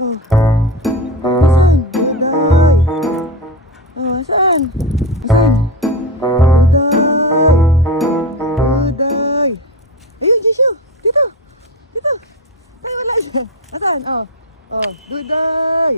Oh. Asan? Duday. Oh, asan? Asan? Duday. Duday. Ayun, Jisoo. Dito. Dito. Ay, wala siya. Asan? Oh. Oh, Duday.